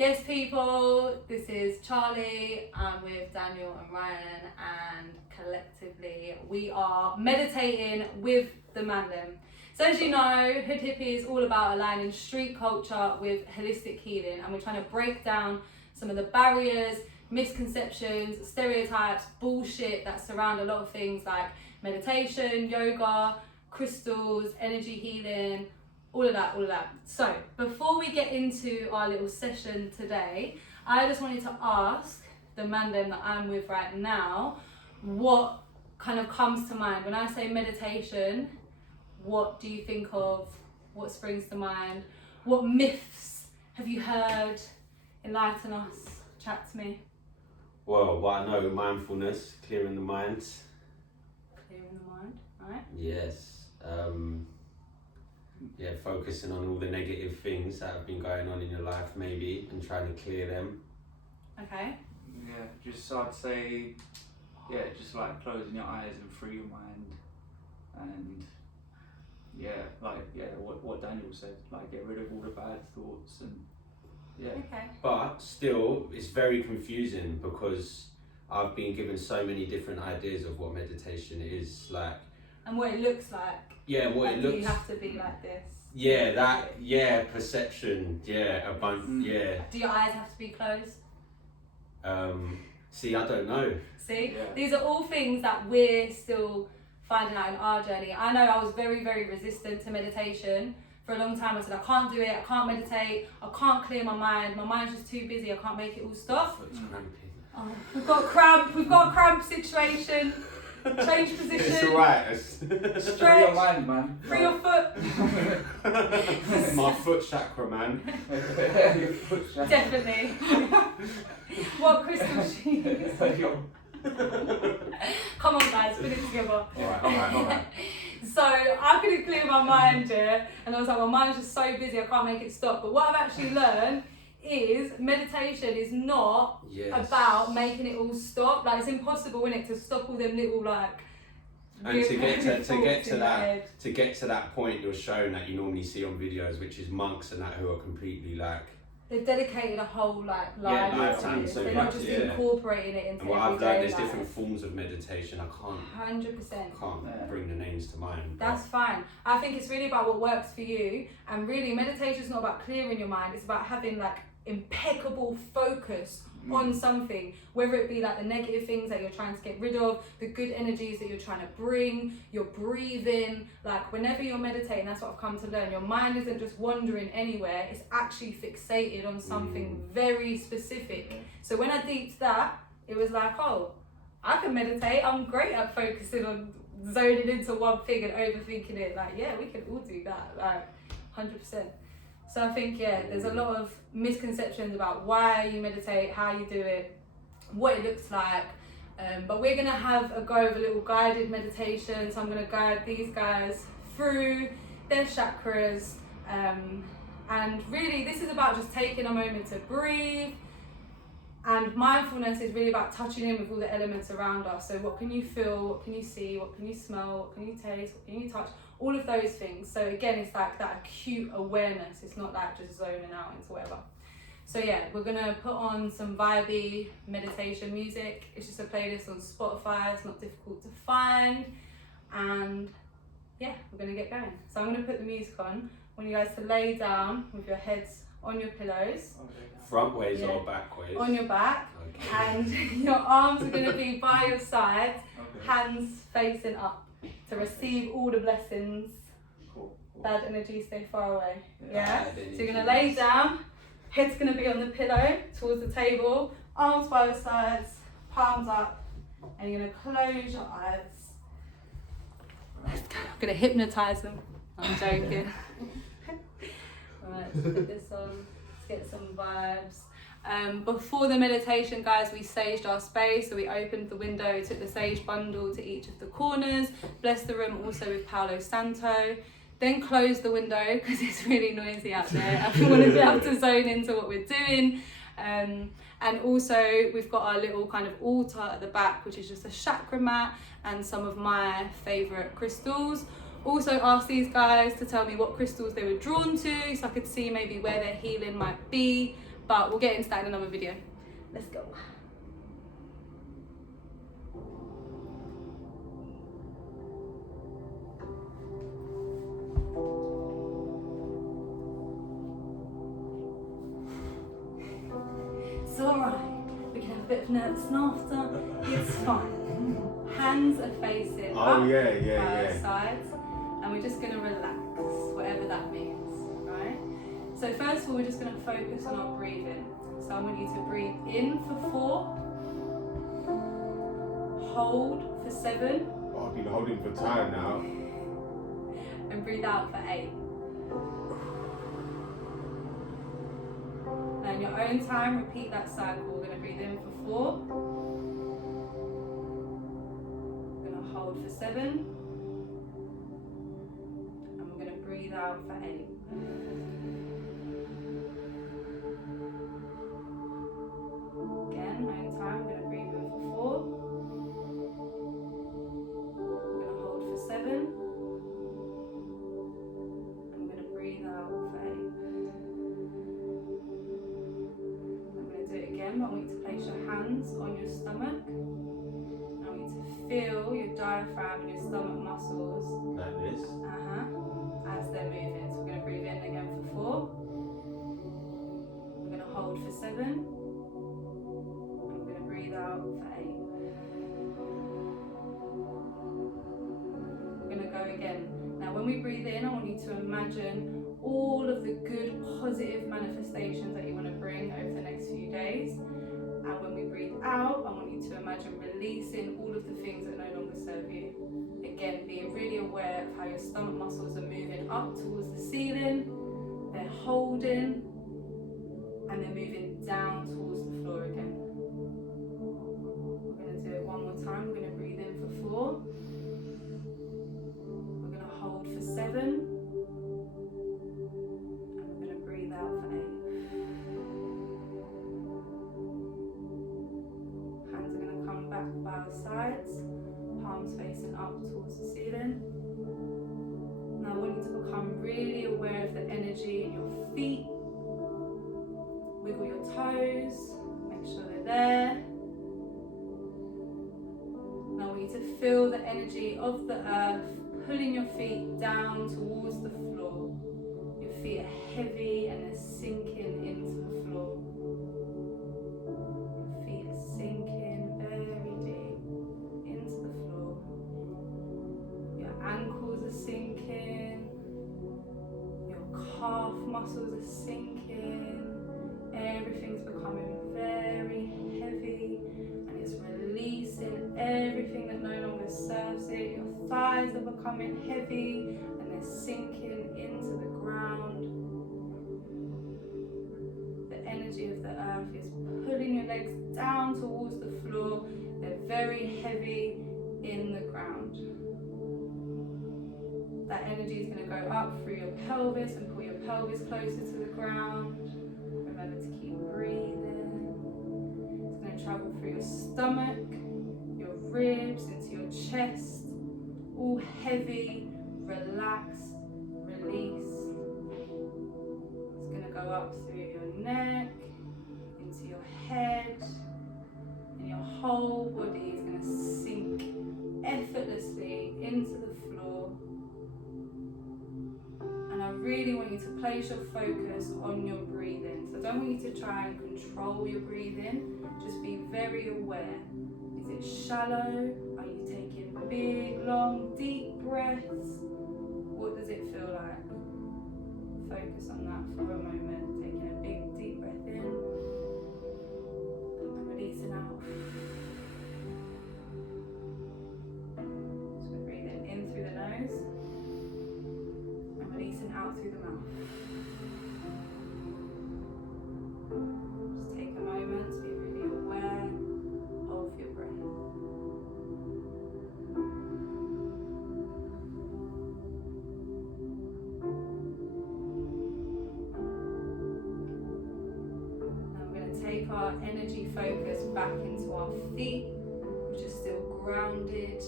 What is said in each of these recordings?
Yes, people, this is Charlie. I'm with Daniel and Ryan, and collectively we are meditating with the Mandem. So as you know, Hood Hippy is all about aligning street culture with holistic healing, and we're trying to break down some of the barriers, misconceptions, stereotypes, bullshit that surround a lot of things like meditation, yoga, crystals, energy healing, all of that. So before we get into our little session today, I just wanted to ask the Mandem that I'm with right now, what kind of comes to mind when I say meditation? What do you think of? What springs to mind? What myths have you heard? Enlighten us, chat to me. Well, what I know, mindfulness, clearing the mind. Clearing the mind, right? Yes. Yeah, focusing on all the negative things that have been going on in your life maybe, and trying to clear them. Okay. Yeah, just I'd say, yeah, just like closing your eyes and free your mind, and what Daniel said, like get rid of all the bad thoughts and Okay. But still, it's very confusing because I've been given so many different ideas of what meditation is like. And what it looks like. Yeah, what like, it looks. Do you have to be like this? Yeah, perception. Yeah, a bunch. Yeah. Do your eyes have to be closed? See, I don't know. See, Yeah. These are all things that we're still finding out in our journey. I know I was very, very resistant to meditation. For a long time I said, I can't do it, I can't meditate, I can't clear my mind, my mind's just too busy, I can't make it all stop. It's cramping. Oh, we've got a cramp situation. Change position. It's alright. Stretch. free your mind, man. Free your foot. My foot chakra, man. Definitely. What crystal she use? Come on guys, put it together. Alright. So I couldn't clear my mind here, and I was like, my mind's just so busy I can't make it stop. But what I've actually learned is meditation is not about making it all stop. Like, it's impossible, isn't it, to stop all them little like. And to get to that point, you're shown that you normally see on videos, which is monks and that who are completely like. They've dedicated a whole lifetime. So they're not just incorporating it into and what I've learned, there's different forms of meditation. I can't 100%. bring the names to mind. That's fine. I think it's really about what works for you, and really meditation is not about clearing your mind. It's about having like impeccable focus on something, whether it be like the negative things that you're trying to get rid of, the good energies that you're trying to bring, your breathing. Like whenever you're meditating, that's what I've come to learn, your mind isn't just wandering anywhere, it's actually fixated on something very specific. So when I deeped that, it was like, oh, I can meditate, I'm great at focusing on zoning into one thing and overthinking it. Like, yeah, we can all do that, like 100%. So I think, there's a lot of misconceptions about why you meditate, how you do it, what it looks like. But we're going to have a go of a little guided meditation. So I'm going to guide these guys through their chakras. And really, this is about just taking a moment to breathe. And mindfulness is really about touching in with all the elements around us. So what can you feel, what can you see, what can you smell, what can you taste, what can you touch? All of those things. So again, it's like that acute awareness. It's not like just zoning out into whatever. So yeah, we're gonna put on some vibey meditation music. It's just a playlist on Spotify. It's not difficult to find. And yeah, we're gonna get going. So I'm gonna put the music on. I want you guys to lay down with your heads on your pillows. Front ways or back ways? On your back. Okay. And your arms are gonna be by your sides, hands facing up, to receive all the blessings. Cool. Bad energy, stay far away. Yeah. So you're gonna lay down, head's gonna be on the pillow towards the table, arms by your sides, palms up, and you're gonna close your eyes. Let's go. I'm gonna hypnotize them. I'm joking. Alright, let's put this on. Let's get some vibes. Before the meditation, guys, we saged our space. So we opened the window, took the sage bundle to each of the corners, blessed the room also with Palo Santo, then closed the window because it's really noisy out there and we want to be able to zone into what we're doing. And also we've got our little kind of altar at the back, which is just a chakra mat and some of my favourite crystals. Also asked these guys to tell me what crystals they were drawn to, so I could see maybe where their healing might be but we'll get into that in another video. Let's go. It's alright. We can have a bit of nervous laughter. It's fine. Hands are facing up both sides, and we're just going to relax, whatever that means, right? So first of all, we're just going to focus on our breathing. So I want you to breathe in for 4, hold for 7. Oh, I've been holding for time now. And breathe out for 8. Now in your own time, repeat that cycle. We're going to breathe in for 4. We're going to hold for 7. And we're going to breathe out for 8. Again, own time, we're going to breathe in for 4. We're going to hold for 7. And we're going to breathe out for 8. I'm going to do it again, but I want you to place your hands on your stomach. I want you to feel your diaphragm and your stomach muscles Like this. as they're moving. So we're going to breathe in again for 4. We're going to hold for 7. Breathe out for 8. We're going to go again. Now when we breathe in, I want you to imagine all of the good positive manifestations that you want to bring over the next few days. And when we breathe out, I want you to imagine releasing all of the things that no longer serve you. Again, being really aware of how your stomach muscles are moving up towards the ceiling, they're holding, and they're moving down towards the floor again. One more time, we're going to breathe in for 4. We're going to hold for 7. And we're going to breathe out for 8. Hands are going to come back by our sides, palms facing up towards the ceiling. Now I want you to become really aware of the energy in your feet. Wiggle your toes, make sure they're there. To feel the energy of the earth pulling your feet down towards the floor. Your feet are heavy and they're sinking into the floor. Your feet are sinking very deep into the floor. Your ankles are sinking. Your calf muscles are sinking. Everything's becoming very heavy. It's releasing everything that no longer serves it. Your thighs are becoming heavy and they're sinking into the ground. The energy of the earth is pulling your legs down towards the floor. They're very heavy in the ground. That energy is going to go up through your pelvis and pull your pelvis closer to the ground. Remember to keep breathing. Travel through your stomach, your ribs, into your chest, all heavy, relaxed, release. It's going to go up through your neck, into your head, and your whole body is going to sink effortlessly into the floor. And I really want you to place your focus on your breathing. So I don't want you to try and control your breathing. Just be very aware. Is it shallow? Are you taking big, long, deep breaths? What does it feel like? Focus on that for a moment. Taking a big, deep breath in and releasing out. So we're breathing in through the nose and releasing out through the mouth. Just take a moment to be really aware of your breath. Now we're going to take our energy focus back into our feet, which are still grounded.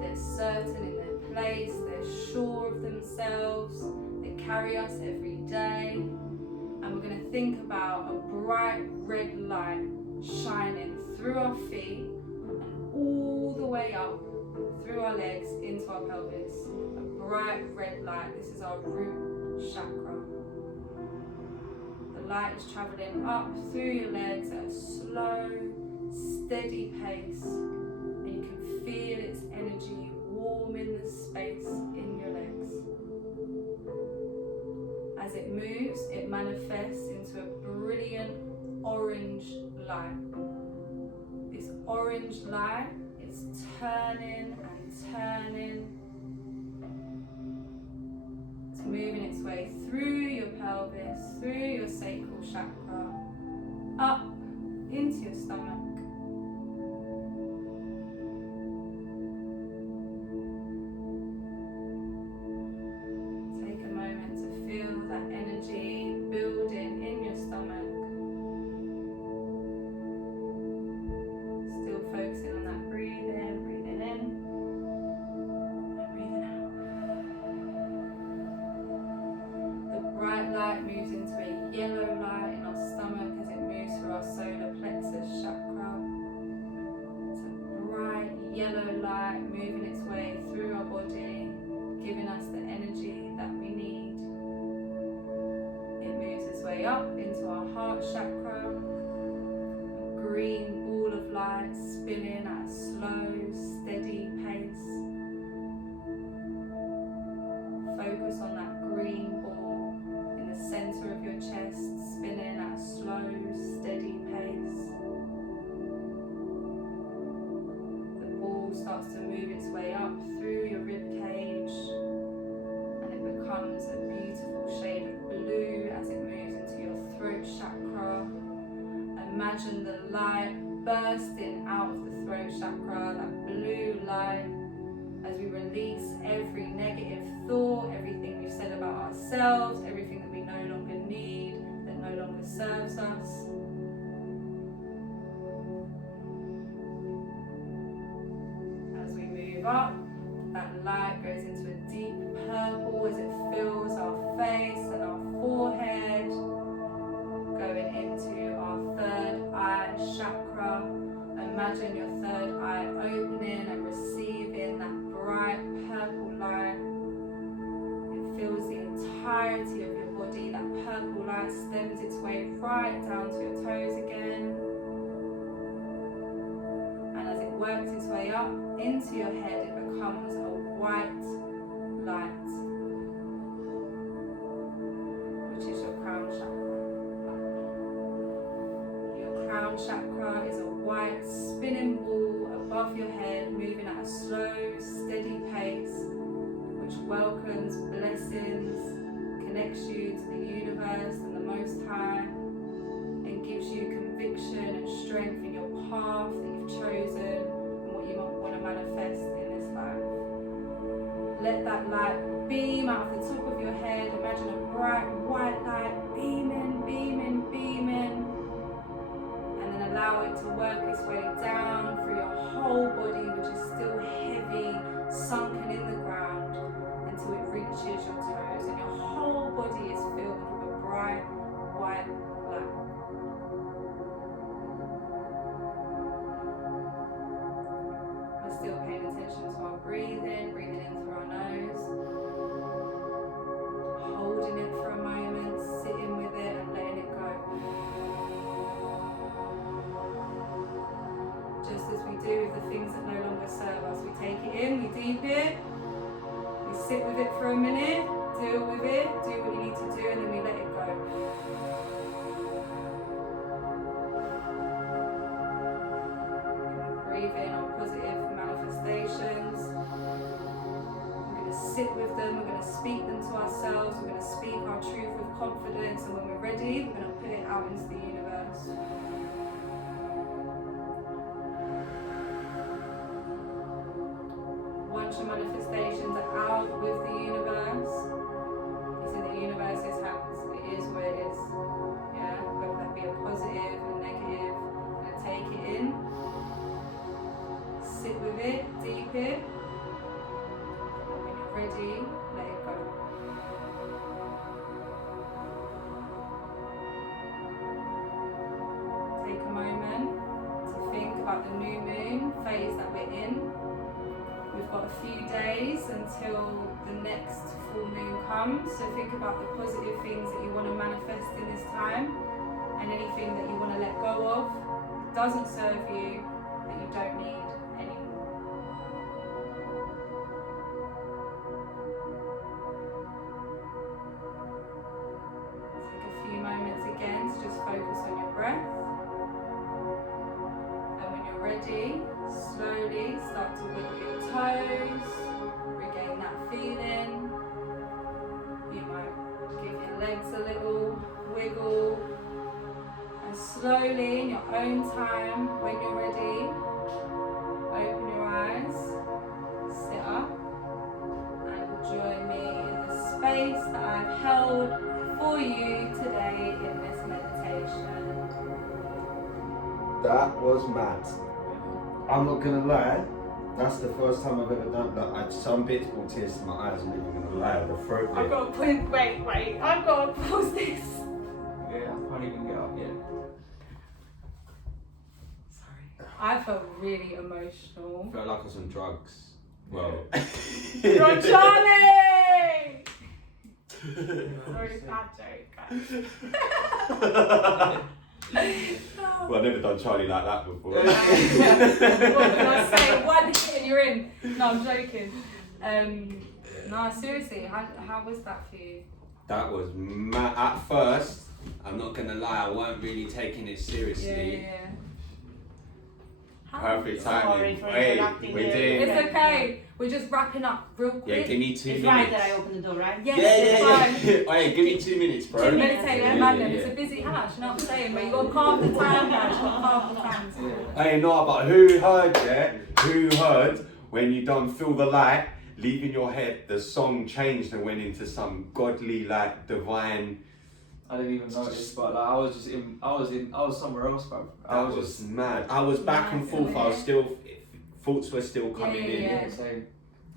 They're certain in their place, they're sure of themselves, they carry us every day. And we're going to think about a bright red light shining through our feet and all the way up through our legs into our pelvis. A bright red light. This is our root chakra. The light is traveling up through your legs at a slow, steady pace, and you can feel its energy warming the space in your legs. As it moves, it manifests into a brilliant orange light. This orange light is turning and turning. It's moving its way through your pelvis, through your sacral chakra, up into your stomach. Take a moment to feel that energy building in your stomach. Still focusing on that breathing in and breathing out. The bright light moves into a yellow light in our stomach as it moves through our solar plexus chakra. It's a bright yellow light moving its way through our body, giving us the energy that we need. It moves its way up into our heart chakra. A green ball of light spinning at a slow, steady pace. Focus on that green ball in the center of your chest, spinning at a slow, steady pace. The ball starts to move its way up through your rib cage, and it becomes a beautiful shade of blue as it moves into your throat chakra. Imagine the light bursting out of the throat chakra, that blue light, as we release every negative thought, everything we've said about ourselves, everything that we no longer need, that no longer serves us. As we move up, that light goes into a deep purple as it fills our face and our forehead, going into our third eye chakra. Imagine your third eye opening and receiving that bright purple light. It fills the entirety of your body. That purple light stems its way right down to your toes again. And as it works its way up into your head, it becomes a white light, which is your crown chakra. Your crown chakra is a white spinning ball above your head, moving at a slow, steady pace, which welcomes blessings, connects you to the universe and the Most High, and gives you conviction and strength in your path that you've chosen and what you want to manifest in this life. Let that light beam out of the top of your head. Imagine a bright white light beaming, beaming, beaming. And then allow it to work its way down through your whole body, which is still heavy, sunken in the ground, until it reaches your toes. And your whole body is filled with a bright white light. We're still paying attention to our breathing, breathing in through our nose, holding it for a moment, sitting with it and letting it go. Just as we do with the things that no longer serve us. We take it in, we deep it, we sit with it for a minute, deal with it, do what you need to do, and then we let it go. Breathe in our positive manifestations. We're going to sit with them, we're going to speak them to ourselves, we're going to speak our truth with confidence, and when we're ready, we're going to put it out into the universe. Once your manifestations are out with the universe, it's in the universe's hands. It is what it is. Yeah, whether that be a positive or negative, and take it in, sit with it, deep it, and when you're ready, let it go. about the new moon phase that we're in. We've got a few days until the next full moon comes, so think about the positive things that you want to manifest in this time, and anything that you want to let go of, doesn't serve you, that you don't need anymore. Take a few moments again to just focus on your breath. And when you're ready, slowly start to wiggle your toes, regain that feeling. You might give your legs a little wiggle. And slowly, in your own time, when you're ready, open your eyes, sit up, and join me in the space that I've held for you today in this meditation. That was mad. I'm not gonna lie, that's the first time I've ever done that. Some bits brought tears to my eyes, I'm not even gonna lie. The throat I've bit. got to wait, I've got to pause this. Yeah, I can't even get up yet. Sorry. I felt really emotional. I felt like I was on drugs. Well, You're Charlie! Sorry, bad joke, guys. well, I've never done Charlie like that before. What can I say? One hit and you're in. No, I'm joking. No, seriously, how was that for you? That was mad. At first, I'm not gonna lie, I weren't really taking it seriously. Yeah. Perfect Sorry timing. for Wait, interrupting we're you. doing. It's okay. We're just wrapping up real quick. Yeah, give me 2 It's minutes. right that I opened the door, right? Yes, Yeah. it's fine. Oh, yeah, give me 2 minutes, bro. To meditate in Mandem. It's a Yeah. busy house, you know what I'm saying? But you got to calm the time down. You got to calm the time. Hey, no, but who heard, yeah? Who heard when you done Feel the Light, leaving your head, the song changed and went into some godly, like, divine. I didn't even notice, but like I was somewhere else, bro. That was mad. I was back and forth. I was still, thoughts were still coming in. Yeah. Same.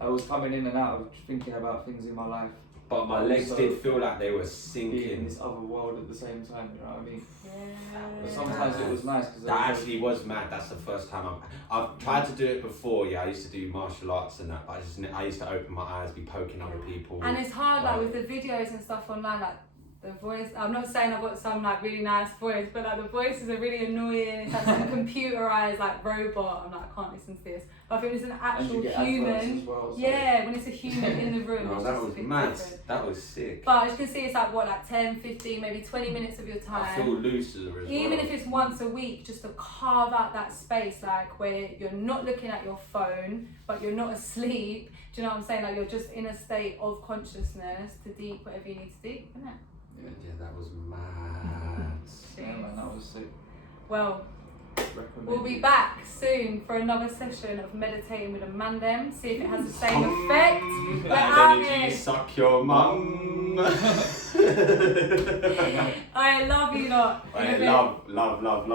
I was coming in and out of thinking about things in my life, But my legs Also, did feel like they were being in sinking. this other world at the same time. You know what I mean? But Yeah. sometimes it was nice because That actually was mad. That's the first time I've tried to do it before. Yeah, I used to do martial arts and that, but I used to open my eyes, be poking other people. And it's hard, like with the videos and stuff online, like the voice. I'm not saying I've got some like really nice voice, but like the voices are really annoying. It's like some computerized like robot. I'm like, I can't listen to this. But I think it's an and actual you get adverts human. as well, so Yeah, when it's a human in the room. No, it's that just was a bit mad. different. That was sick. But as you can see, it's like what, like 10, 15, maybe 20 minutes of your I time. feel looser as well. Even if it's once a week, just to carve out that space, like where you're not looking at your phone, but you're not asleep. Do you know what I'm saying? Like you're just in a state of consciousness to deep whatever you need to deep, isn't it? Yeah, that was mad. yeah, man, that was sick. Well, Recommend we'll be it. back soon for another session of meditating with a Mandem. See if it has the same effect. We're Bad out energy, here. suck your mum. I love you lot. In a I bit. love.